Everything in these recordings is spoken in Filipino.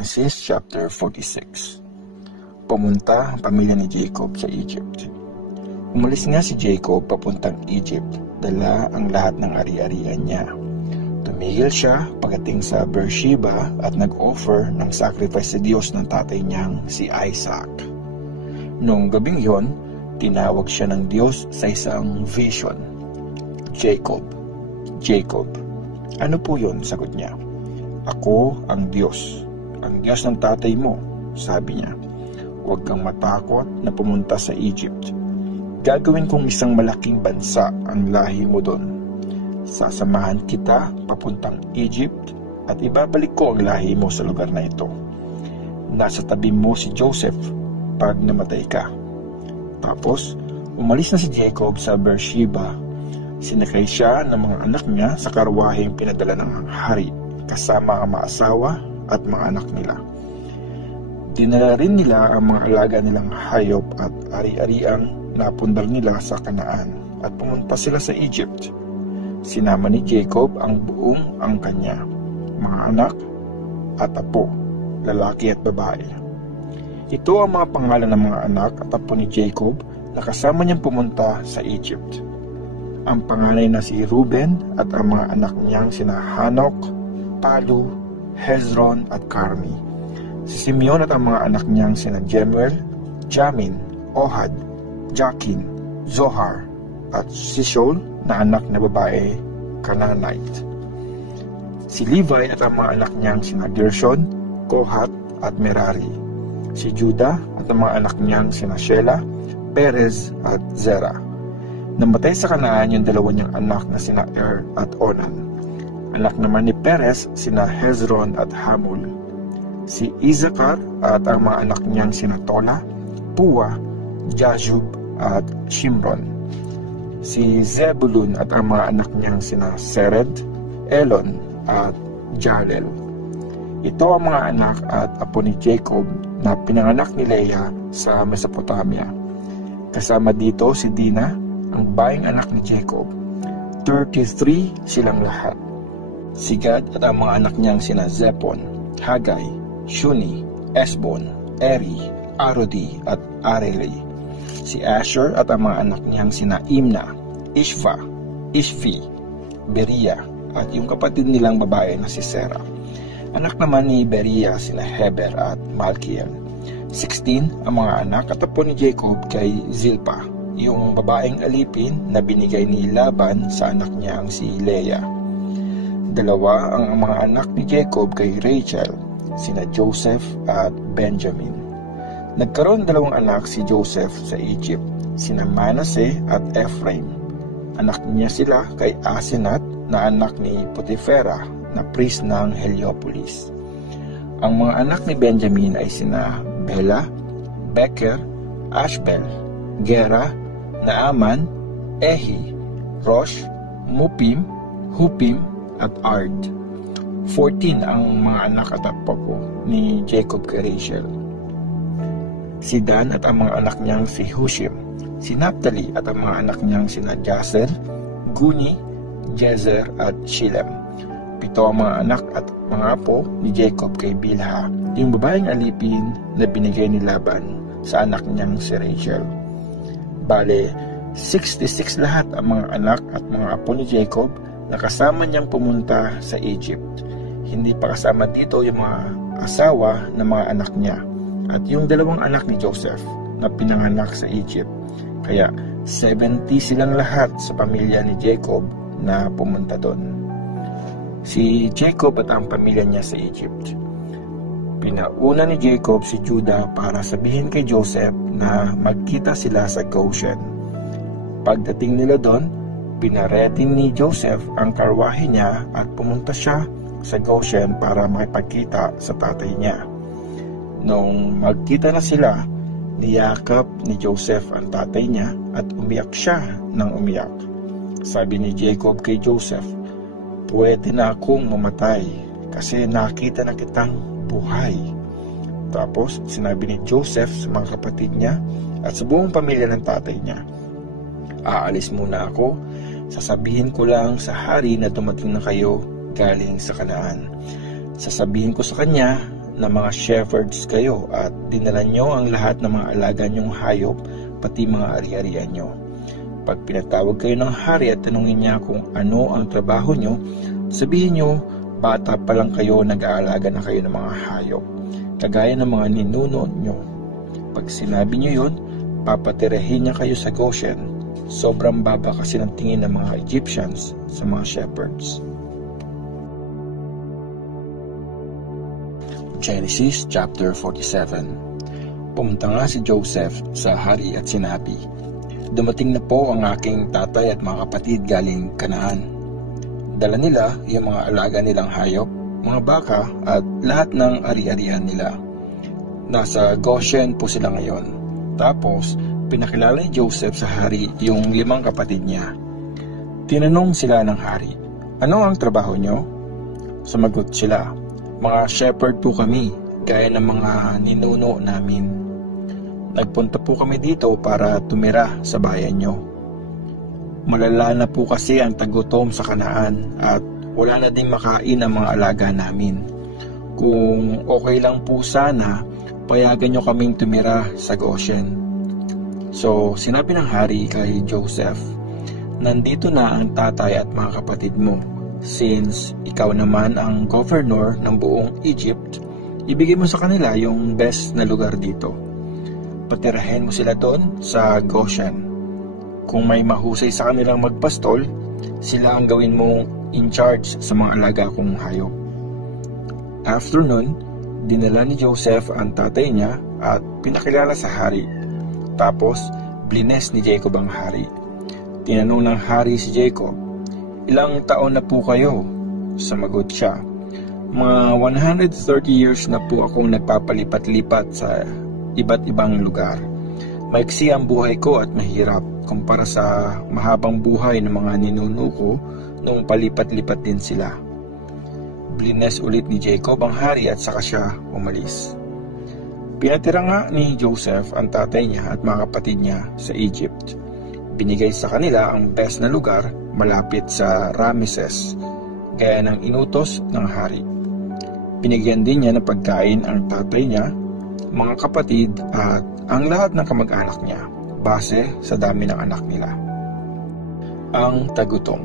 Genesis chapter 46. Pumunta ang pamilya ni Jacob sa Egypt. Umalis nga si Jacob papuntang Egypt, dala ang lahat ng ari-arian niya. Tumigil siya pagdating sa Beersheba at nag-offer ng sacrifice sa Diyos ng tatay niyang si Isaac. Noong gabing yon, tinawag siya ng Diyos sa isang vision. Jacob, Jacob. Ano po yun? Sagot niya. Ako ang Diyos ng tatay mo, sabi niya. Huwag kang matakot na pumunta sa Egypt. Gagawin kong isang malaking bansa ang lahi mo doon. Sasamahan kita papuntang Egypt at ibabalik ko ang lahi mo sa lugar na ito. Nasa tabi mo si Joseph pag namatay ka. Tapos, umalis na si Jacob sa Beersheba. Sinakay siya ng mga anak niya sa karwaheng pinadala ng hari, kasama ang mga asawa at mga anak nila. Dinala rin nila ang mga alaga nilang hayop at ari-ariang napundar nila sa Kanaan at pumunta sila sa Egypt. Sinama ni Jacob ang buong ang kanya, mga anak at apo, lalaki at babae. Ito ang mga pangalan ng mga anak at apo ni Jacob na kasama niyang pumunta sa Egypt. Ang panganay na si Reuben at ang mga anak niyang sina Hanok, Palu, Hezron at Carmi. Si Simeon at ang mga anak niyang sina Jemuel, Jamin, Ohad, Jakin, Zohar at si Shaul na anak na babae, Canaanite. Si Levi at ang mga anak niyang sina Gershon, Kohat at Merari. Si Judah at ang mga anak niyang sina Shelah, Perez at Zerah. Namatay sa Kanaan yung dalawa niyang anak na sina Er at Onan. Anak naman ni Perez sina Hezron at Hamul. Si Isaacar at ang mga anak niyang sina Tola, Puwa, Jashub at Shimron. Si Zebulun at ang mga anak niyang sina Sered, Elon at Jalel. Ito ang mga anak at apo ni Jacob na pinanganak ni Leah sa Mesopotamia. Kasama dito si Dina, ang baing anak ni Jacob. 33 silang lahat. Si Gad at ang mga anak niyang sina Zepon, Hagay, Shuni, Esbon, Eri, Arodi at Areli. Si Asher at ang mga anak niyang sina Imna, Ishva, Ishvi, Beria at yung kapatid nilang babae na si Serah. Anak naman ni Beria sina Heber at Malkiel. 16 ang mga anak at apo ni Jacob kay Zilpa, yung babaeng alipin na binigay ni Laban sa anak niyang si Leah. 2 ang mga anak ni Jacob kay Rachel, sina Joseph at Benjamin. Nagkaroon 2 anak si Joseph sa Egypt, sina Manasseh at Ephraim. Anak niya sila kay Asenat na anak ni Potifera na priest ng Heliopolis. Ang mga anak ni Benjamin ay sina Bela, Beker, Ashbel, Gera, Naaman, Ehi, Rosh, Mupim, Hupim at Ard. 14 ang mga anak at apo ni Jacob kay Rachel. Si Dan at ang mga anak niyang si Hushim, si Naphtali at ang mga anak niyang sina Jaser, Guni, Jezer at Shilem. 7 ang mga anak at mga apo ni Jacob kay Bilha, yung babaeng alipin na binigay ni Laban sa anak niyang si Rachel. Bale, 66 lahat ang mga anak at mga apo ni Jacob na kasama niyang pumunta sa Egypt. Hindi pa kasama dito yung mga asawa ng mga anak niya at yung 2 anak ni Joseph na pinanganak sa Egypt. Kaya 70 silang lahat sa pamilya ni Jacob na pumunta doon. Si Jacob at ang pamilya niya sa Egypt. Pinauna ni Jacob si Judah para sabihin kay Joseph na magkita sila sa Goshen. Pagdating nila doon, pinaretin ni Joseph ang karwahe niya at pumunta siya sa Goshen para makipagkita sa tatay niya. Nung magkita na sila, niyakap ni Joseph ang tatay niya at umiyak siya ng umiyak. Sabi ni Jacob kay Joseph, "Pwede na akong mamatay kasi nakita na kitang buhay." Tapos sinabi ni Joseph sa mga kapatid niya at sa buong pamilya ng tatay niya, "Aalis muna ako. Sasabihin ko lang sa hari na dumating na kayo galing sa Kanaan. Sasabihin ko sa kanya na mga shepherds kayo at dinala nyo ang lahat ng mga alaga nyong hayop, pati mga ari-arian nyo. Pag pinatawag kayo ng hari at tanungin niya kung ano ang trabaho nyo, sabihin nyo, bata pa lang kayo, nag-aalaga na kayo ng mga hayop, kagaya ng mga ninuno nyo. Pag sinabi nyo yun, papatirahin niya kayo sa Goshen. Sobrang baba kasi ng tingin ng mga Egyptians sa mga shepherds. Genesis chapter 47. Pumunta nga si Joseph sa hari at sinabi, dumating na po ang aking tatay at mga kapatid galing Kanaan. Dala nila yung mga alaga nilang hayop, mga baka at lahat ng ari-arian nila. Nasa Goshen po sila ngayon. Tapos, pinakilala ni Joseph sa hari yung 5 kapatid niya. Tinanong sila ng hari, ano ang trabaho nyo? Sumagot sila, mga shepherd po kami, gaya ng mga ninuno namin. Nagpunta po kami dito para tumira sa bayan nyo. Malala na po kasi ang tagutom sa Kanaan at wala na din makain ang mga alaga namin. Kung okay lang po sana, payagan nyo kaming tumira sa Goshen. So, sinabi ng hari kay Joseph, nandito na ang tatay at mga kapatid mo. Since ikaw naman ang governor ng buong Egypt, ibigay mo sa kanila yung best na lugar dito. Patirahin mo sila doon sa Goshen. Kung may mahusay sa kanilang magpastol, sila ang gawin mong in charge sa mga alaga kong hayop. After nun, dinala ni Joseph ang tatay niya at pinakilala sa hari. Tapos, blines ni Jacob ang hari. Tinanong ng hari si Jacob, ilang taon na po kayo? Sumagot siya, mga 130 years na po akong nagpapalipat-lipat sa iba't ibang lugar. Maiksi ang buhay ko at mahirap kumpara sa mahabang buhay ng mga ninuno ko nung palipat-lipat din sila. Blines ulit ni Jacob ang hari at saka siya umalis. Pinatira nga ni Joseph ang tatay niya at mga kapatid niya sa Egypt. Binigay sa kanila ang best na lugar malapit sa Rameses, gaya ng inutos ng hari. Binigyan din niya ng pagkain ang tatay niya, mga kapatid at ang lahat ng kamag-anak niya, base sa dami ng anak nila. Ang tagutom.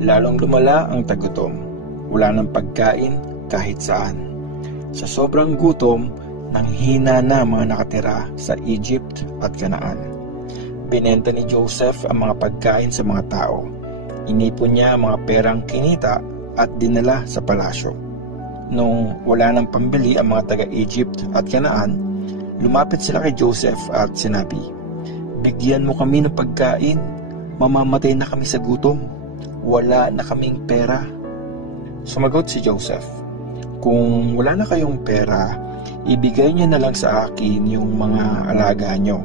Lalong lumala ang tagutom. Wala ng pagkain kahit saan. Sa sobrang gutom, nanghina na mga nakatira sa Egypt at Kanaan. Binenta ni Joseph ang mga pagkain sa mga tao. Inipon niya ang mga perang kinita at dinala sa palasyo. Nung wala nang pambili ang mga taga-Egypt at Kanaan, lumapit sila kay Joseph at sinabi, bigyan mo kami ng pagkain, mamamatay na kami sa gutom, wala na kaming pera. Sumagot si Joseph, kung wala na kayong pera, ibigay niyo na lang sa akin yung mga alaga niyo.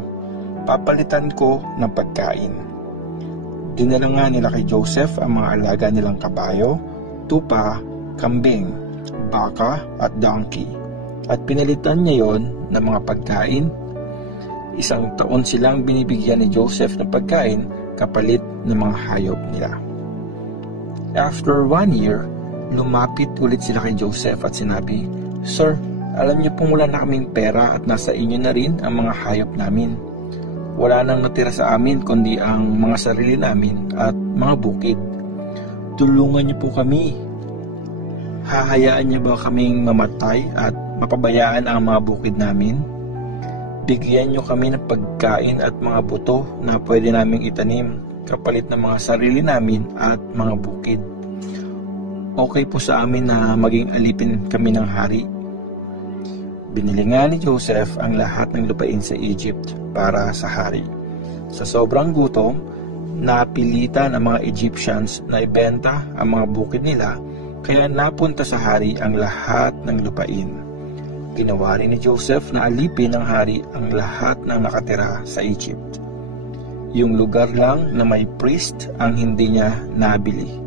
Papalitan ko ng pagkain. Dinala nga nila kay Joseph ang mga alaga nilang kabayo, tupa, kambing, baka at donkey. At pinalitan niya yon ng mga pagkain. 1 taon silang binibigyan ni Joseph ng pagkain kapalit ng mga hayop nila. After 1 year, lumapit ulit sila kay Joseph at sinabi, Sir, alam niyo pong wala na kaming pera at nasa inyo na rin ang mga hayop namin. Wala nang natira sa amin kundi ang mga sarili namin at mga bukid. Tulungan niyo po kami. Hahayaan niyo ba kaming mamatay at mapabayaan ang mga bukid namin? Bigyan niyo kami ng pagkain at mga buto na pwede naming itanim kapalit ng mga sarili namin at mga bukid. Okay po sa amin na maging alipin kami ng hari. Binili nga ni Joseph ang lahat ng lupain sa Egypt para sa hari. Sa sobrang gutom, napilitan ang mga Egyptians na ibenta ang mga bukid nila, kaya napunta sa hari ang lahat ng lupain. Ginawa rin ni Joseph na alipin ng hari ang lahat ng nakatira sa Egypt. Yung lugar lang na may priest ang hindi niya nabili.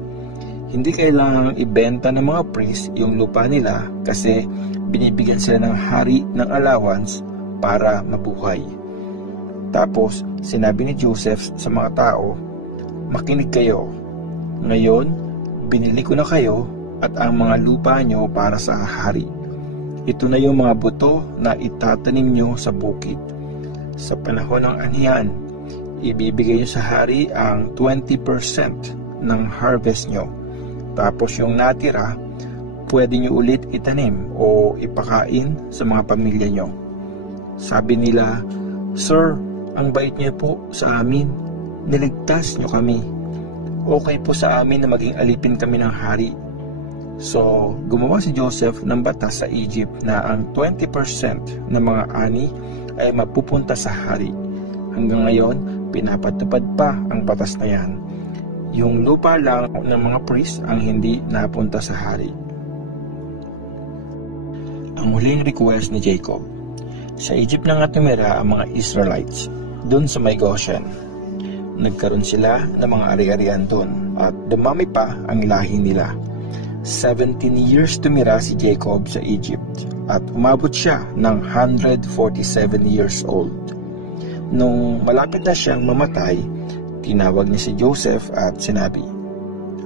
Hindi kailangang ibenta ng mga priest yung lupa nila kasi binibigyan sila ng hari ng allowance para mabuhay. Tapos, sinabi ni Joseph sa mga tao, makinig kayo. Ngayon, binili ko na kayo at ang mga lupa nyo para sa hari. Ito na yung mga buto na itatanim nyo sa bukid. Sa panahon ng anihan, ibibigay nyo sa hari ang 20% ng harvest nyo. Tapos yung natira, pwede nyo ulit itanim o ipakain sa mga pamilya nyo. Sabi nila, "Sir, ang bait niyo po sa amin. Niligtas nyo kami. Okay po sa amin na maging alipin kami ng hari." So, gumawa si Joseph ng batas sa Egypt na ang 20% ng mga ani ay mapupunta sa hari. Hanggang ngayon, pinapatupad pa ang batas na yan. Yung lupa lang ng mga priest ang hindi napunta sa hari. Ang huling request ni Jacob. Sa Egypt na nga tumira ang mga Israelites, dun sa may Goshen. Nagkaroon sila ng mga ari-arian dun at dumami pa ang lahi nila. 17 years tumira si Jacob sa Egypt at umabot siya ng 147 years old. Nung malapit na siyang mamatay, tinawag niya si Joseph at sinabi,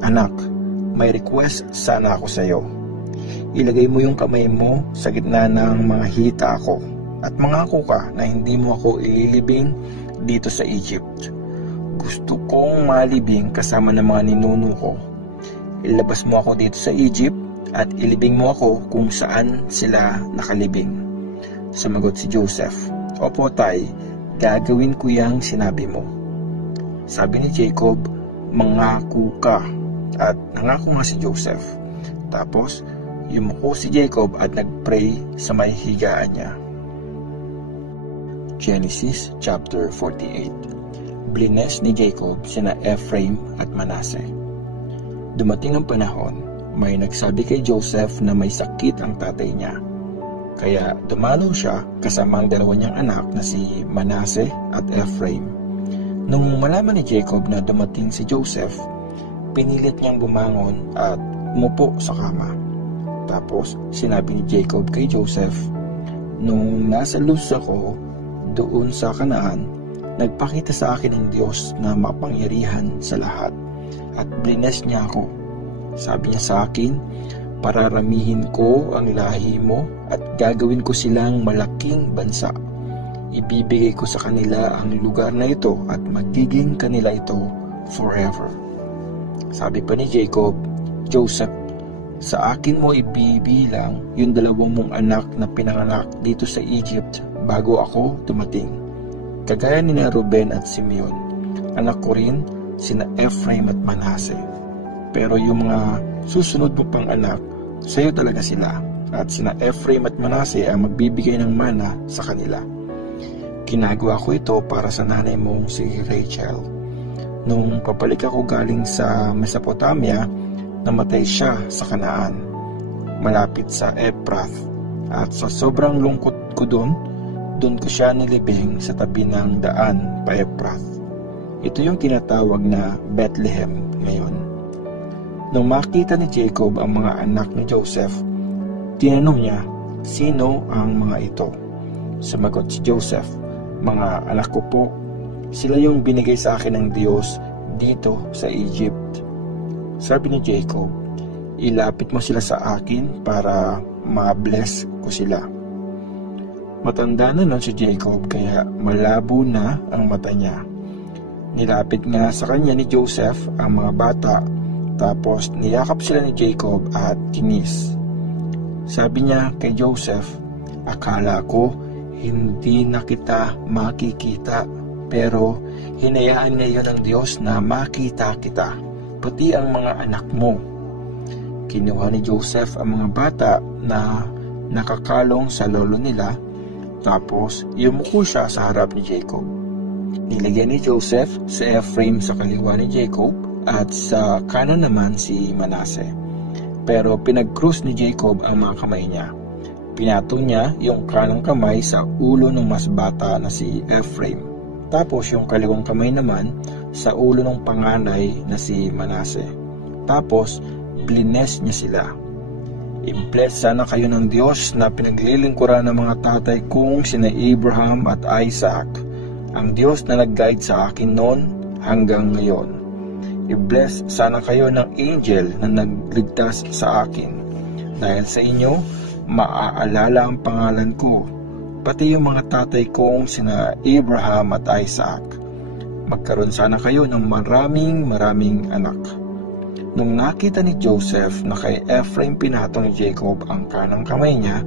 "Anak, may request sana ako sa iyo. Ilagay mo yung kamay mo sa gitna ng mga hita ko at mangako ka na hindi mo ako ililibing dito sa Egypt. Gusto kong malibing kasama ng mga ninuno ko. Ilabas mo ako dito sa Egypt at ilibing mo ako kung saan sila nakalibing." Sumagot si Joseph, "Opo tay, gagawin ko yang sinabi mo." Sabi ni Jacob, "Mangako ka." At nangako nga si Joseph. Tapos, yumuko si Jacob at nagpray sa may higaan niya. Genesis chapter 48. Blines ni Jacob sina Ephraim at Manasseh. Dumating ang panahon, may nagsabi kay Joseph na may sakit ang tatay niya. Kaya dumalaw siya kasama ang dalawa niyang anak na si Manasseh at Ephraim. Nung malaman ni Jacob na dumating si Joseph, pinilit niyang bumangon at umupo sa kama. Tapos sinabi ni Jacob kay Joseph, "Nung nasa luz ako doon sa Kanaan, nagpakita sa akin ng Diyos na mapangyarihan sa lahat at blines niya ako. Sabi niya sa akin, pararamihin ko ang lahi mo at gagawin ko silang malaking bansa. Ibibigay ko sa kanila ang lugar na ito at magiging kanila ito forever." Sabi pa ni Jacob, "Joseph, sa akin mo ibibilang yung 2 mong anak na pinanganak dito sa Egypt bago ako dumating. Kagaya ni Ruben at Simeon, anak ko rin sina Ephraim at Manasseh. Pero yung mga susunod mo pang anak, sa'yo talaga sila, at sina Ephraim at Manasseh ang magbibigay ng mana sa kanila. Ginagawa ko ito para sa nanay mong si Rachel. Nung papalik ako galing sa Mesopotamia, namatay siya sa Kanaan, malapit sa Ephrath, at sa sobrang lungkot ko doon ko siya nilibing sa tabi ng daan pa Ephrath. Ito yung tinatawag na Bethlehem ngayon." Nung makita ni Jacob ang mga anak ni Joseph, tinanong niya, "Sino ang mga ito?" Sumagot si Joseph, "Mga anak ko po. Sila yung binigay sa akin ng Diyos dito sa Egypt." Sabi ni Jacob, "Ilapit mo sila sa akin para ma-bless ko sila." Matanda na nun si Jacob kaya malabo na ang mata niya. Nilapit nga sa kanya ni Joseph ang mga bata, tapos niyakap sila ni Jacob at kinis. Sabi niya kay Joseph, "Akala ko hindi na kita makikita, pero hinayaan ngayon ng Diyos na makita kita, pati ang mga anak mo." Kinuha ni Joseph ang mga bata na nakakalong sa lolo nila, tapos yumuko siya sa harap ni Jacob. Nilagyan ni Joseph si Ephraim sa kaliwa ni Jacob at sa kanan naman si Manasseh. Pero pinag-cross ni Jacob ang mga kamay niya. Pinatong niya yung kanang kamay sa ulo ng mas bata na si Ephraim. Tapos yung kaliwang kamay naman sa ulo ng panganay na si Manasseh. Tapos blines niya sila. "I-bless sana kayo ng Diyos na pinaglilingkuran ng mga tatay kong sina Abraham at Isaac, ang Diyos na nag-guide sa akin noon hanggang ngayon. I-bless sana kayo ng angel na nagligtas sa akin. Dahil sa inyo, maaalala ang pangalan ko, pati yung mga tatay kong sina Abraham at Isaac. Magkaroon sana kayo ng maraming anak. Nung nakita ni Joseph na kay Ephraim pinatong ni Jacob ang kanang kamay niya,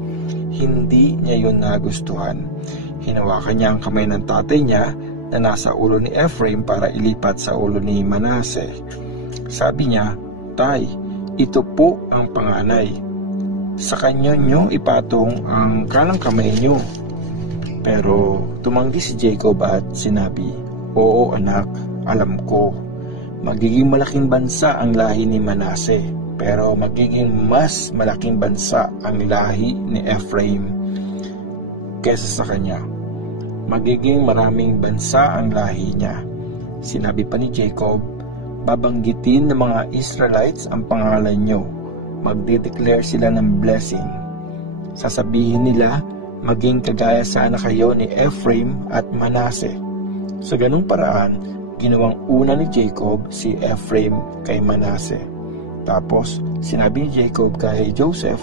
hindi niya yun nagustuhan. Hinawakan niya ang kamay ng tatay niya na nasa ulo ni Ephraim para ilipat sa ulo ni Manasseh. Sabi niya, "Tay, ito po ang panganay. Sa kanya niyo ipatong ang kanang kamay niyo." Pero tumanggi si Jacob at sinabi, "Oo anak, alam ko. Magiging malaking bansa ang lahi ni Manasseh, pero magiging mas malaking bansa ang lahi ni Ephraim kesa sa kanya. Magiging maraming bansa ang lahi niya." Sinabi pa ni Jacob, "Babanggitin ng mga Israelites ang pangalan niyo. Magde-declare sila ng blessing. Sasabihin nila, maging kagaya sana kayo ni Ephraim at Manasseh." Sa ganung paraan, ginawang una ni Jacob si Ephraim kay Manasseh. Tapos, sinabi ni Jacob kay Joseph,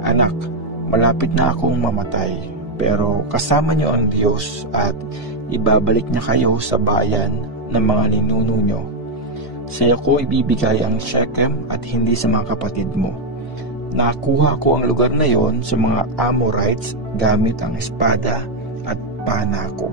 "Anak, malapit na akong mamatay, pero kasama niyo ang Diyos at ibabalik niya kayo sa bayan ng mga ninuno niyo. Sa iyo ko ibibigay ang Shechem at hindi sa mga kapatid mo. Nakuha ko ang lugar na yon sa mga Amorites gamit ang espada at pana ko."